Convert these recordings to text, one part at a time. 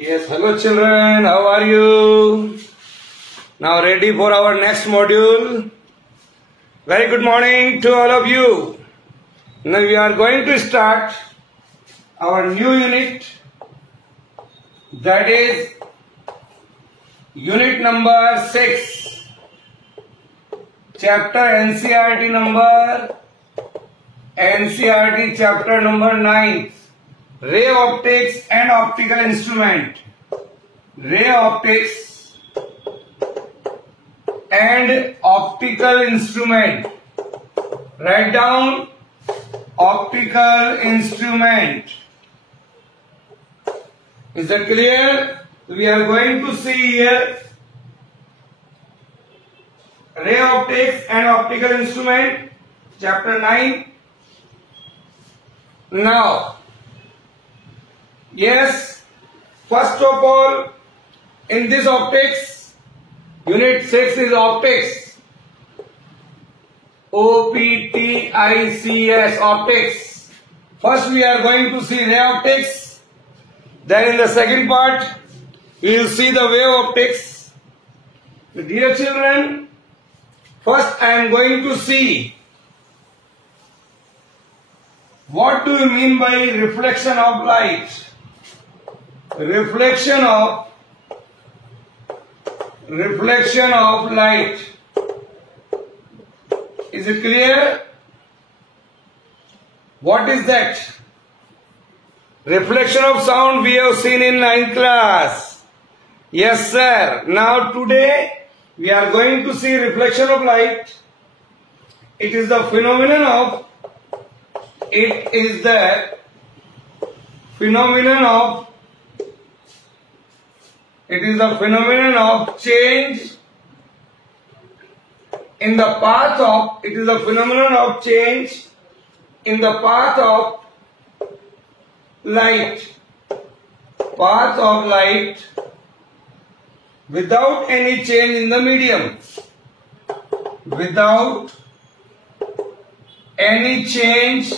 Yes, hello children, how are you? Now ready for our next module? Very good morning to all of you. Now we are going to start our new unit, that is unit number 6, chapter NCERT chapter number 9. Ray optics and optical instrument. Ray optics and optical instrument. Write down optical instrument. Is that clear? We are going to see here ray optics and optical instrument, chapter 9. Now, yes, first of all, in this optics, unit 6 is optics. OPTICS, optics. First we are going to see ray optics. Then in the second part, we will see the wave optics. Dear children, first I am going to see what do you mean by reflection of light. Reflection of light. Is it clear? What is that? Reflection of sound we have seen in 9th class. Yes sir. Now today we are going to see reflection of light. It is the phenomenon of change in the path of light without any change in the medium. Without any change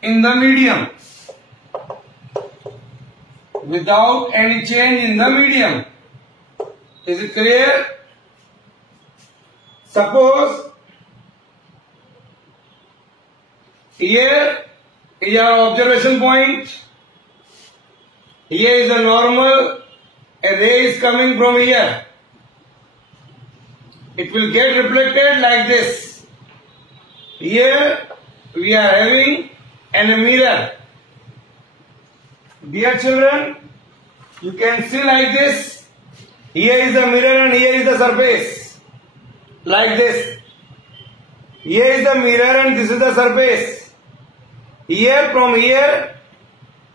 in the medium. Without any change in the medium. Is it clear? Suppose here is our observation point. Here is a normal. A ray is coming from here. It will get reflected like this. Here we are having a mirror. Dear children, you can see like this. Here is the mirror and here is the surface. Like this. Here is the mirror and this is the surface. Here, from here,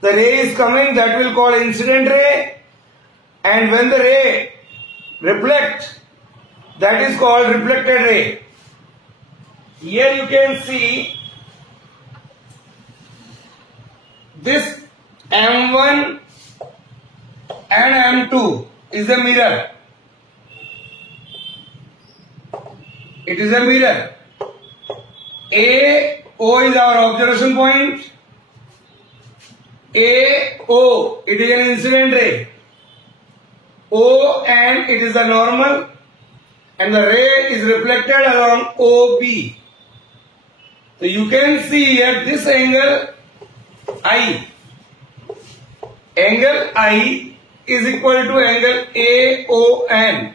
the ray is coming, that will call incident ray. And when the ray reflects, that is called reflected ray. Here you can see this M1 and M2 is a mirror. It is a mirror. O is our observation point. O, it is an incident ray. O and it is the normal, and the ray is reflected along OB. So you can see here this angle I. Angle I is equal to angle AON.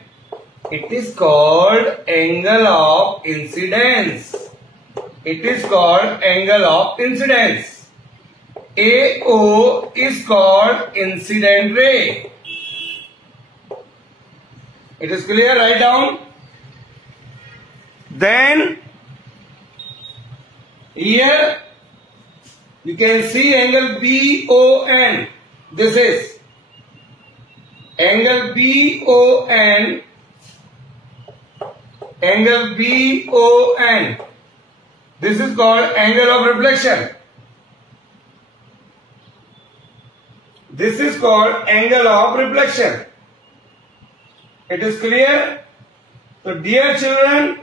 It is called angle of incidence. It is called angle of incidence. AO is called incident ray. It is clear? Write down. Then here you can see angle BON. This is angle BON. Angle BON. This is called angle of reflection. This is called angle of reflection. It is clear? So dear children,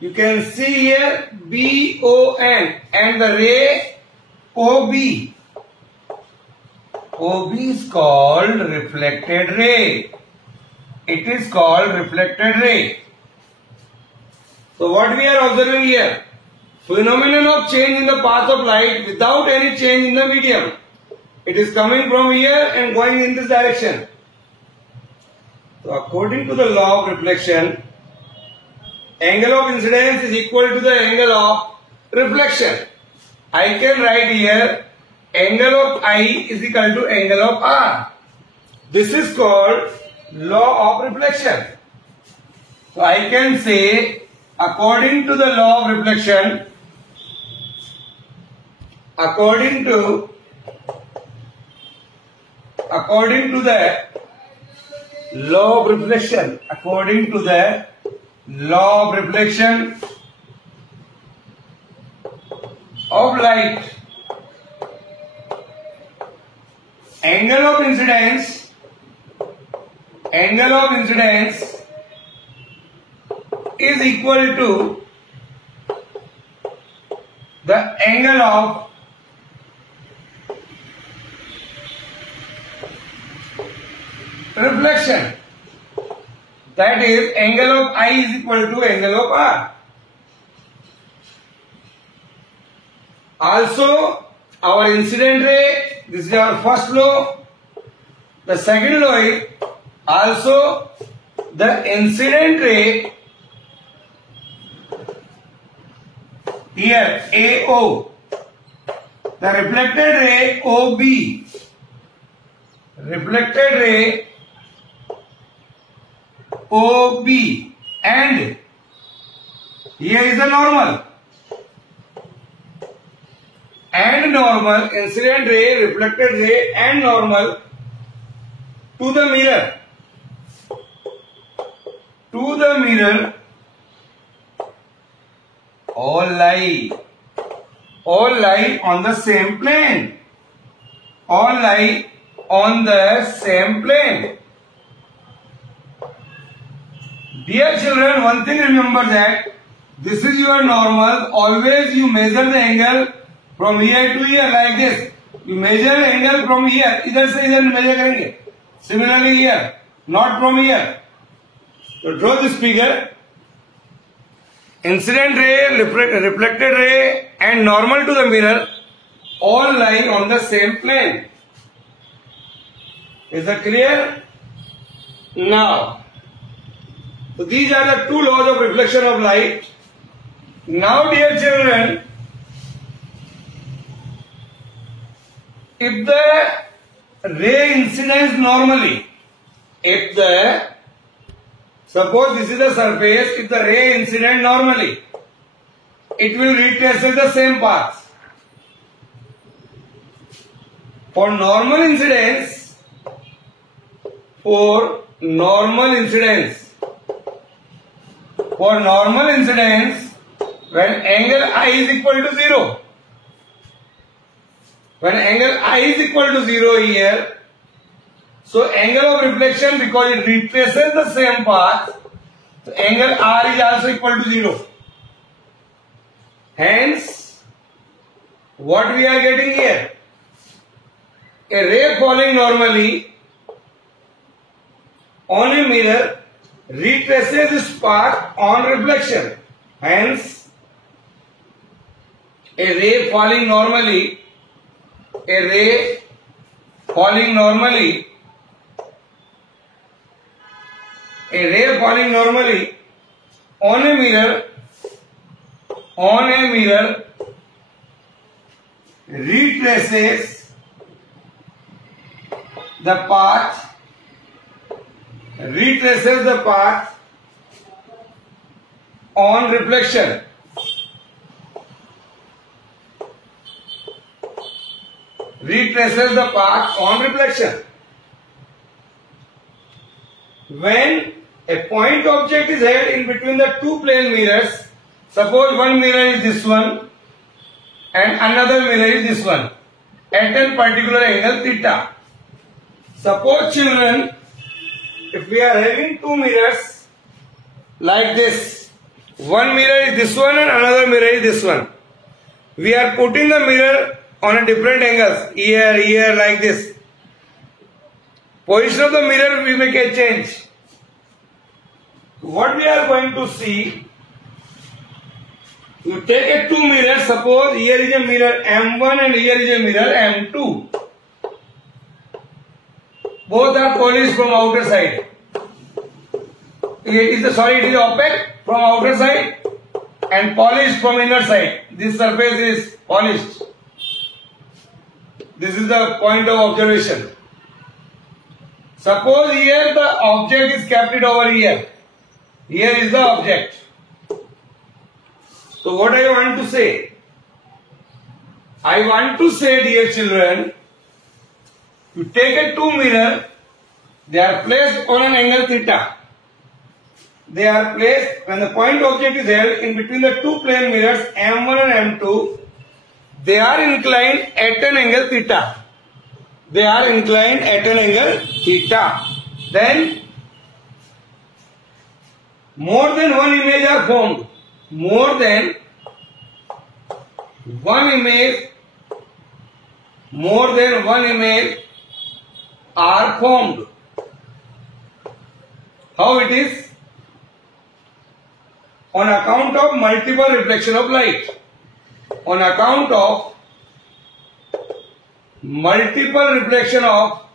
you can see here BON and the ray OB. OB is called reflected ray. It is called reflected ray. So what we are observing here? Phenomenon of change in the path of light without any change in the medium. It is coming from here and going in this direction. So according to the law of reflection, angle of incidence is equal to the angle of reflection. I can write here angle of I is equal to angle of R. This is called law of reflection. So I can say according to the law of reflection, according to the law of reflection, according to the law of reflection of light, angle of incidence is equal to the angle of reflection. That is, angle of I is equal to angle of R. Also, our incident ray, this is our first law. The second law is also the incident ray here AO, the reflected ray OB, reflected ray OB, and here is the normal. And normal, incident ray, reflected ray and normal to the mirror. To the mirror, all lie on the same plane. All lie on the same plane. Dear children, one thing remember that this is your normal. Always you measure the angle from here to here like this. You measure angle from here. इधर से इधर measure करेंगे. Similarly here, not from here. So draw this figure. Incident ray, reflected ray and normal to the mirror all lie on the same plane. Is that clear? Now, so these are the two laws of reflection of light. Now, dear children, if the ray incidence normally, suppose this is the surface, if the ray incident normally, it will retrace the same path. For normal incidence, when angle I is equal to 0, when angle I is equal to 0 here, so angle of reflection, because it retraces the same path, so angle R is also equal to 0. Hence, what we are getting here? A ray falling normally on a mirror retraces its path on reflection. Hence, a ray falling normally on a mirror retraces the path on reflection. When a point object is held in between the two plane mirrors, suppose one mirror is this one and another mirror is this one at a particular angle theta. Suppose children, if we are having two mirrors like this, one mirror is this one and another mirror is this one. We are putting the mirror on a different angles, here, like this. Position of the mirror we make a change. What we are going to see, you take a two mirrors, suppose here is a mirror M1 and here is a mirror M2. Both are polished from outer side. It is opaque from outer side and polished from inner side. This surface is polished. This is the point of observation. Suppose here the object is kept it over here. Here is the object. So what I want to say? I want to say, dear children, you take a two mirror, they are placed on an angle theta. They are placed, when the point object is held in between the two plane mirrors M1 and M2, they are inclined at an angle theta. They are inclined at an angle theta. Then more than one image are formed. More than one image are formed. How it is? On account of multiple reflection of light. On account of multiple reflection of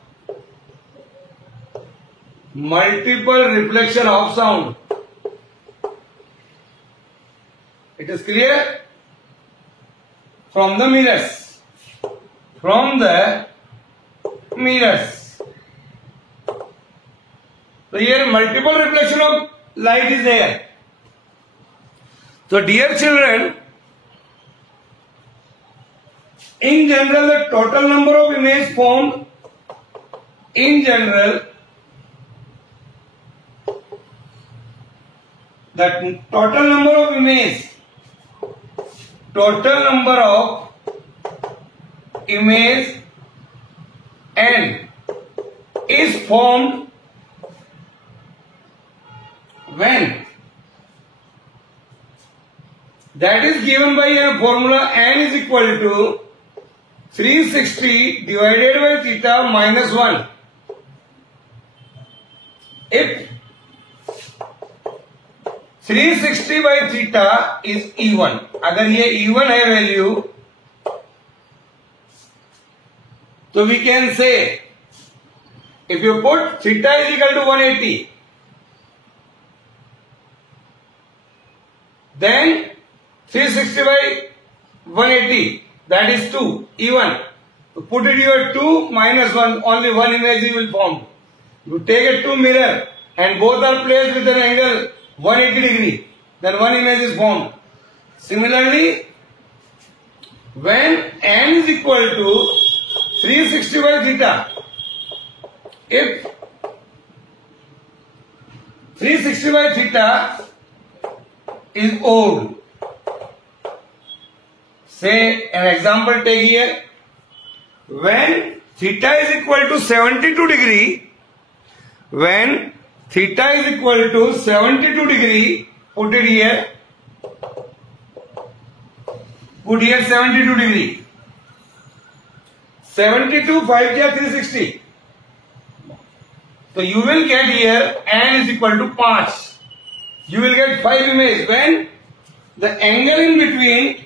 sound. It is clear? From the mirrors. So here multiple reflection of light is there. So dear children, in general the total number of images formed, total number of image n is formed when? That is given by a formula n is equal to 360 divided by theta minus 1. If 360 by theta is E1, अगर ये E1 है value, so we can say, if you put theta is equal to 180, then 360 by 180, that is 2, E1. So put it here 2 minus 1, only one image will form. You take a two mirror and both are placed with an angle 180 degree, then one image is formed. Similarly, when n is equal to 360 by theta, if 360 by theta is odd, say an example take here, when theta is equal to 72 degree, when theta is equal to 72 degree, put it here, put here 72 degree, 72 5 ja 360, so you will get here n is equal to 5, you will get 5 images when the angle in between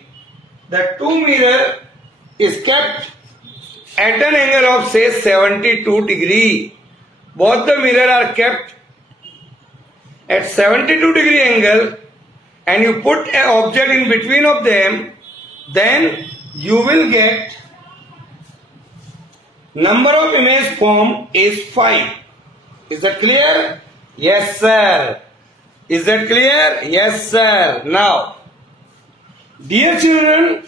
the two mirror is kept at an angle of say 72 degree. Both the mirror are kept at 72 degree angle and you put an object in between of them, then you will get number of image formed is 5. Is that clear? Yes sir. Is that clear? Yes sir. Now, dear children,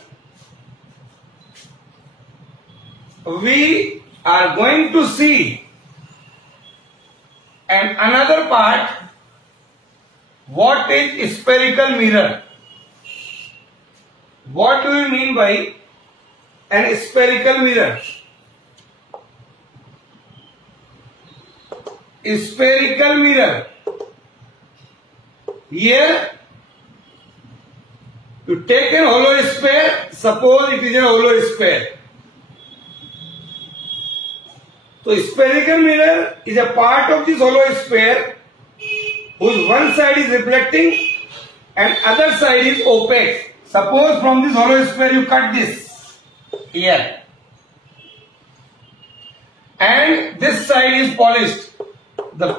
we are going to see and another part, what is spherical mirror? What do we mean by an spherical mirror? Spherical mirror. Here you take an hollow sphere, suppose it is a hollow sphere. So spherical mirror is a part of this hollow sphere whose one side is reflecting and other side is opaque. Suppose from this hollow sphere you cut this here and this side is polished. The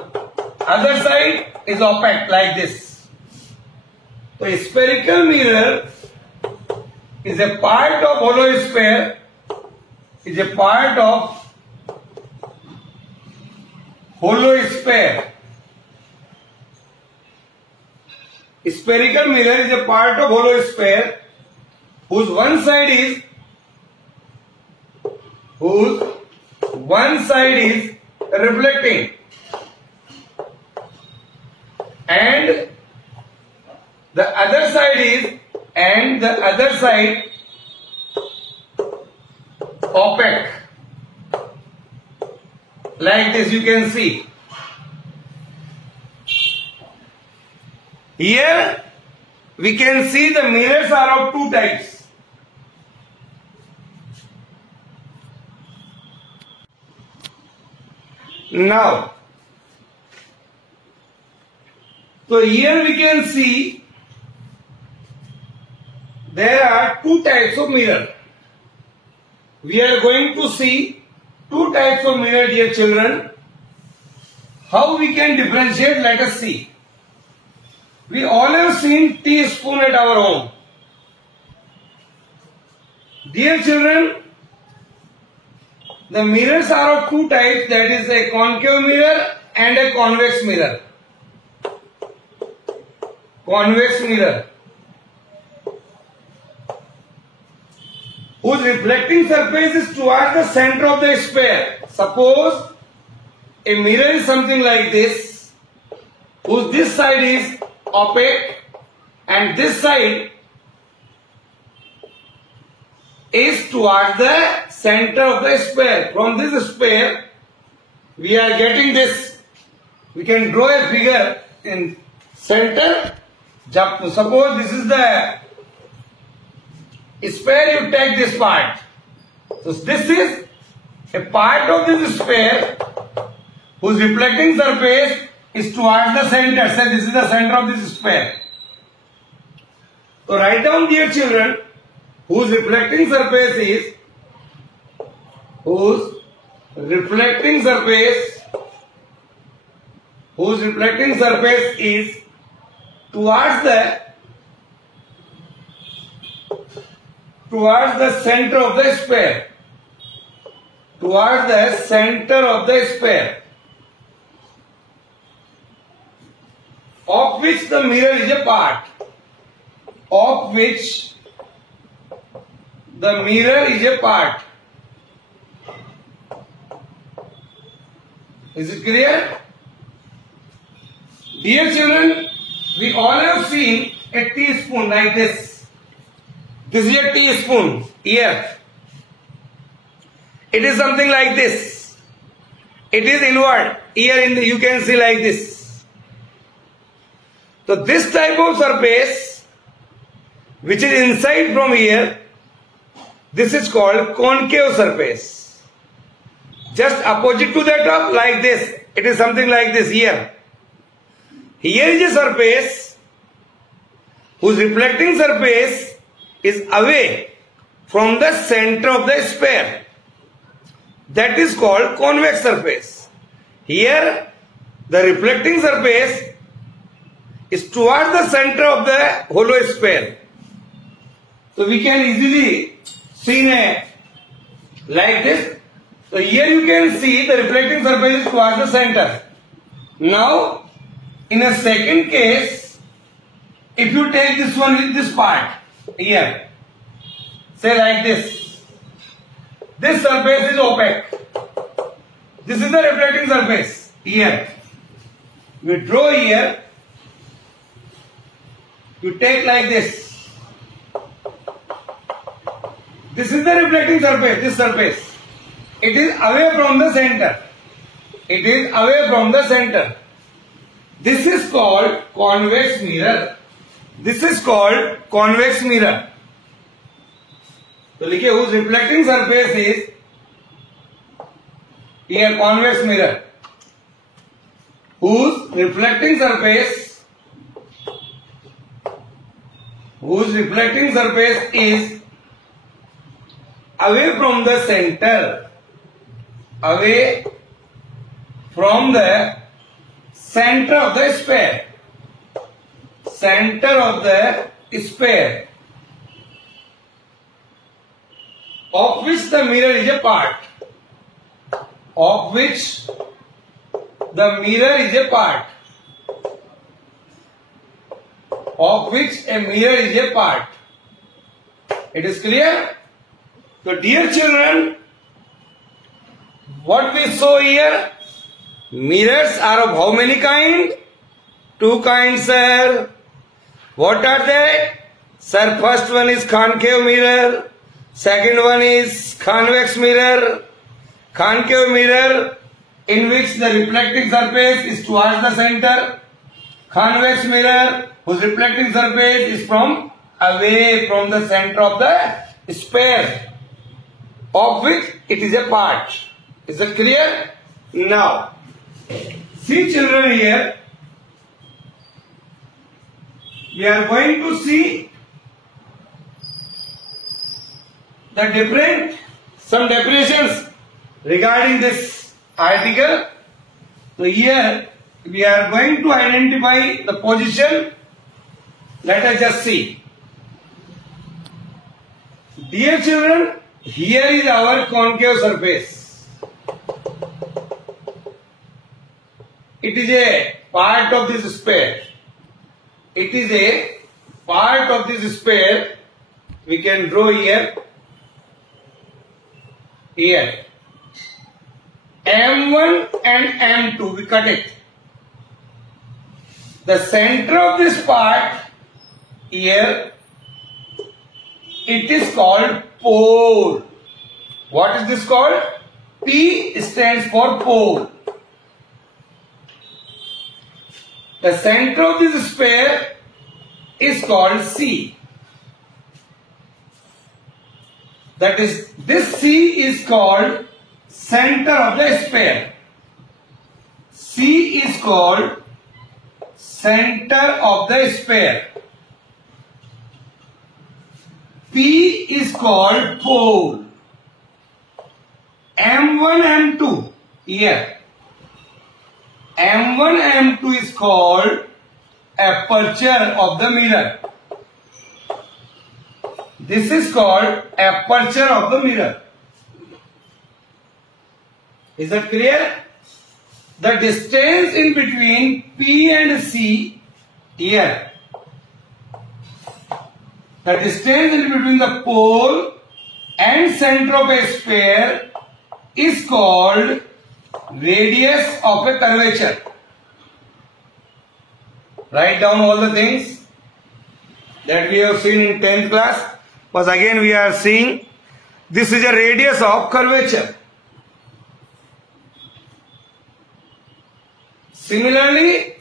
other side is opaque like this. So a spherical mirror is a part of hollow sphere, is a part of hollow sphere. Spherical mirror is a part of hollow sphere whose one side is reflecting and the other side opaque. Like this you can see. Here we can see the mirrors are of two types. Now, so here we can see there are two types of mirror. We are going to see two types of mirror, dear children. How we can differentiate, let us see. We all have seen teaspoon at our home. Dear children, the mirrors are of two types, that is a concave mirror and a convex mirror. Convex mirror, whose reflecting surface is towards the center of the sphere. Suppose a mirror is something like this, whose this side is opaque and this side is towards the center of the sphere. From this sphere we are getting this. We can draw a figure in center. Suppose this is the sphere, you take this part. So this is a part of this sphere whose reflecting surface is towards the center. Say this is the center of this sphere. So write down, dear children, whose reflecting surface is towards the center of the sphere. Towards the center of the sphere, of which the mirror is a part. Of which the mirror is a part. Is it clear? Dear children, we all have seen a teaspoon like this. This is a teaspoon here. It is something like this. It is inward. Here you can see like this. So this type of surface which is inside from here, this is called concave surface. Just opposite to that of like this. It is something like this here. Here is a surface whose reflecting surface is away from the center of the sphere. That is called convex surface. Here the reflecting surface is towards the center of the hollow sphere. So we can easily see like this. So here you can see the reflecting surface is towards the center. Now in a second case, if you take this one with this part here, say like this, this surface is opaque. This is the reflecting surface here. We draw here, you take like this. This is the reflecting surface, this surface. It is away from the center. It is away from the center. This is called convex mirror. This is called convex mirror. So लिखिए whose reflecting surface is Here convex mirror whose reflecting surface is away from the center, away from the center of the sphere, center of the sphere of which the mirror is a part, of which the mirror is a part, of which a mirror is a part. It is clear? So dear children, what we saw here, mirrors are of how many kind? Two kinds, sir. What are they? Sir, first one is concave mirror, second one is convex mirror. Concave mirror in which the reflecting surface is towards the center. Convex mirror whose reflecting surface is from away from the center of the sphere, of which it is a part. Is that clear? Now, see children, here we are going to see some definitions regarding this article. So here we are going to identify the position. Let us just see. Dear children, here is our concave surface. It is a part of this sphere. It is a part of this sphere. We can draw here. Here. M1 and M2, we cut it. The center of this part here, it is called pole. What is this called? P stands for pole. The center of this sphere is called C. That is, this C is called center of the sphere. C is called center of the sphere. P is called pole. M1, M2 here. M1, M2 is called aperture of the mirror. This is called aperture of the mirror. Is that clear? The distance in between P and C here. The distance in between the pole and center of a sphere is called radius of a curvature. Write down all the things that we have seen in 10th class. But again we are seeing this is a radius of curvature. Similarly,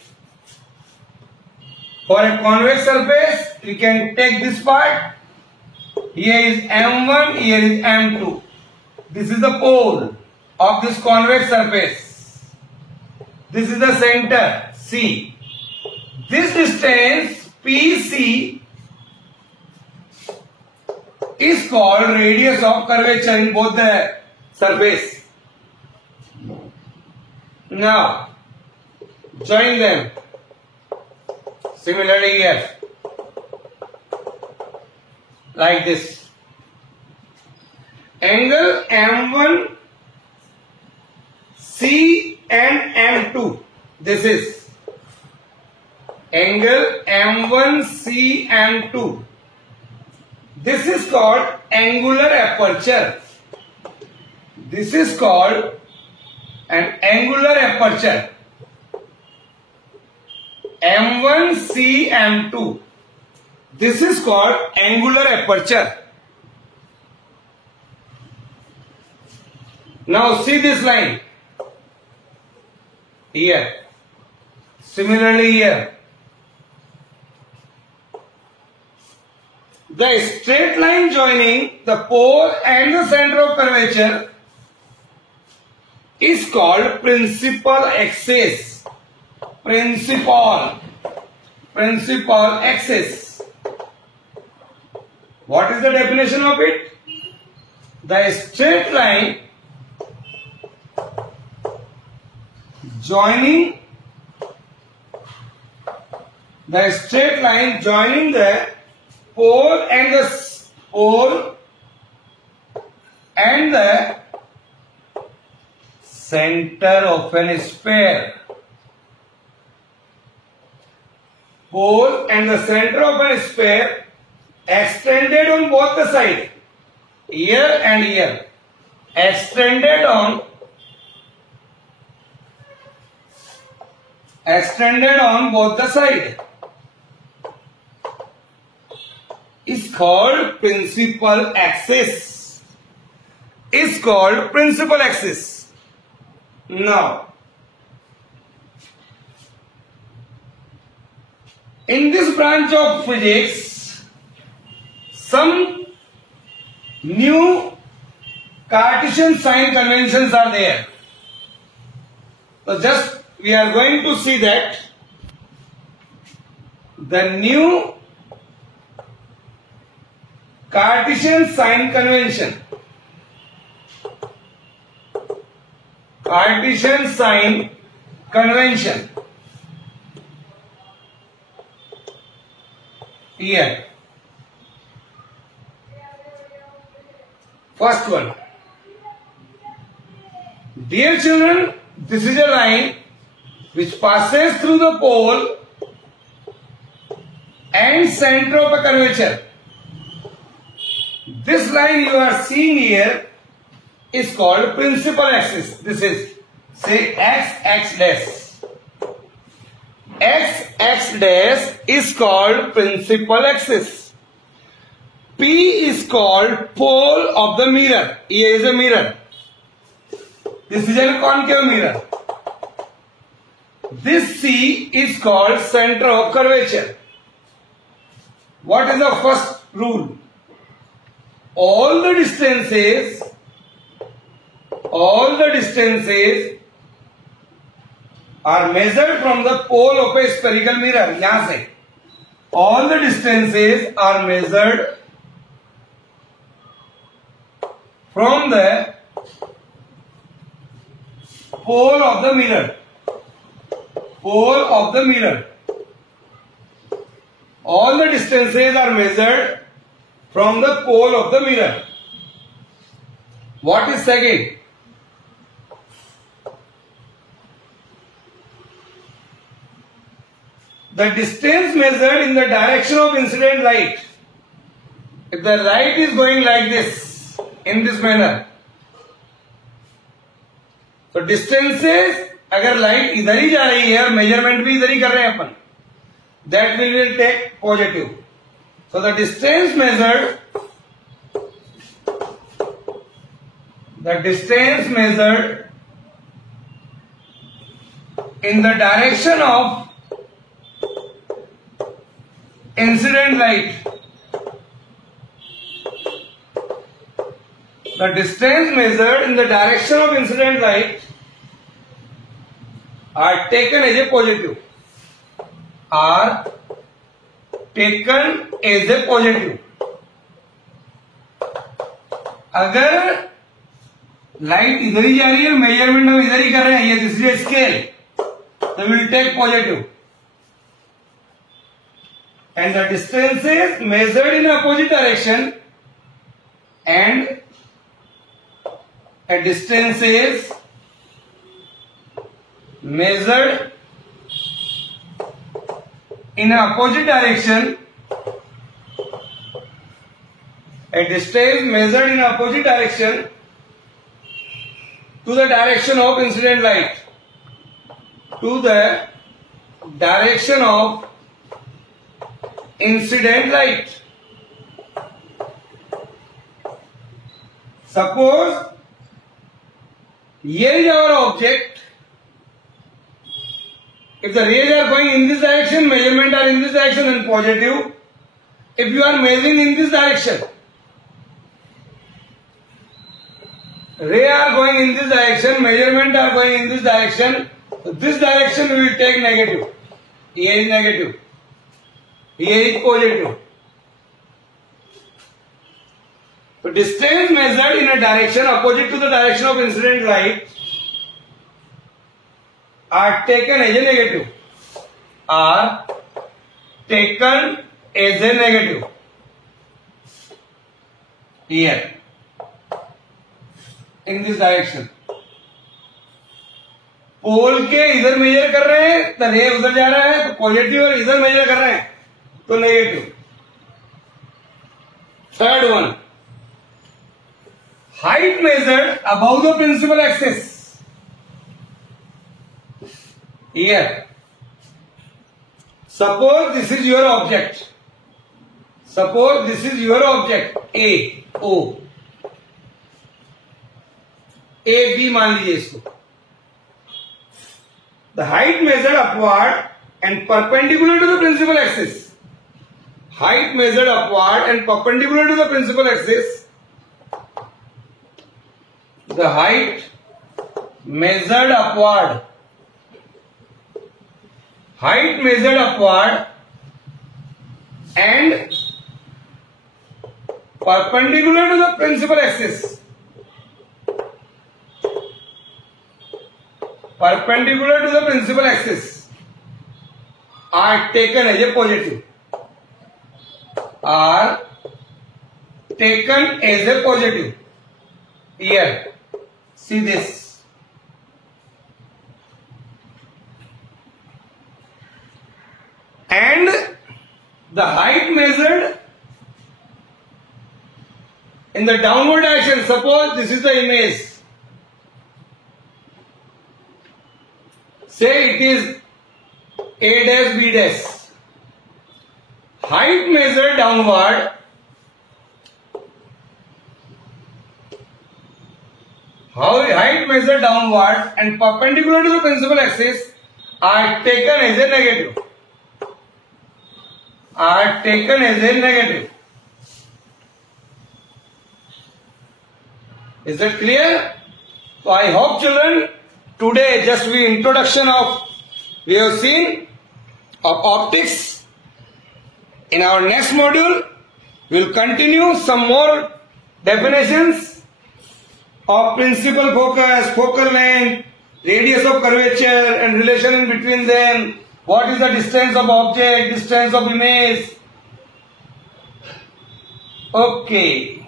for a convex surface, we can take this part. Here is M1, here is M2. This is the pole of this convex surface. This is the center, C. This distance, PC, is called radius of curvature in both the surface. Now, join them. Similarly here, like this. Angle M1, C and M2. This is angle M1, C and 2. This is called angular aperture. This is called an angular aperture. M1, C, M2. This is called angular aperture. Now see this line here. Similarly here. The straight line joining the pole and the center of curvature is called principal axis. Principal axis. What is the definition of it? The straight line joining the pole and the center of an sphere. Pole and the center of a sphere extended on both the sides, here and here, extended on both the sides, is called principal axis. Is called principal axis. Now, in this branch of physics, some new Cartesian sign conventions are there. So just we are going to see that the new Cartesian sign convention. Cartesian sign convention. Here. First one. Dear children, this is a line which passes through the pole and center of a curvature. This line you are seeing here is called principal axis. This is, say, x dash. X dash is called principal axis. P is called pole of the mirror. Here is a mirror. This is a concave mirror. This C is called center of curvature. What is the first rule? All the distances are measured from the pole of a spherical mirror. यहाँ से all the distances are measured from the pole of the mirror. Pole of the mirror. All the distances are measured from the pole of the mirror. What is second? The distance measured in the direction of incident light. If the light is going like this, in this manner, so distances, अगर light इधर ही जा रही है और measurement भी इधर ही कर रहे हैं अपन, that we will take positive. So the distance measured in the direction of incident light, the distance measured in the direction of incident light are taken as a positive. Are taken as a positive. अगर light इधर ही जा रही है, measurement हम इधर ही कर रहे हैं, ये दिस इज स्केल, तो will take positive. And the distances measured in opposite direction and distances measured in opposite direction, a distance measured in opposite direction to the direction of incident light, to the direction of incident light. Suppose here is our object. If the rays are going in this direction, measurement are in this direction and positive. If you are measuring in this direction, ray are going in this direction, measurement are going in this direction. So this direction we will take negative. Here is negative. Here is positive. So distance measured in a direction opposite to the direction of incident light are taken as a negative. Are taken as a negative. Here. In this direction. पोल के इधर major कर रहे हैं तो रे उधर जा रहा है तो पॉजिटिव, और इधर मेजर कर रहे हैं तो negative. Third one, height measured above the principal axis. Here suppose this is your object. Suppose this is your object A O, A B मान लीजिए इसको. The height measured upward and perpendicular to the principal axis. Height measured upward and perpendicular to the principal axis. The height measured upward. Height measured upward and perpendicular to the principal axis. Perpendicular to the principal axis are taken as a positive. Are taken as a positive. Here, see this. And the height measured in the downward direction. Suppose this is the image. Say it is A dash B dash. Height measured downward. Height measured downward and perpendicular to the principal axis are taken as a negative. Are taken as a negative. Is that clear? So I hope children, today just we have seen of optics. In our next module, we will continue some more definitions of principal focus, focal length, radius of curvature and relation in between them. What is the distance of object, distance of image. Okay.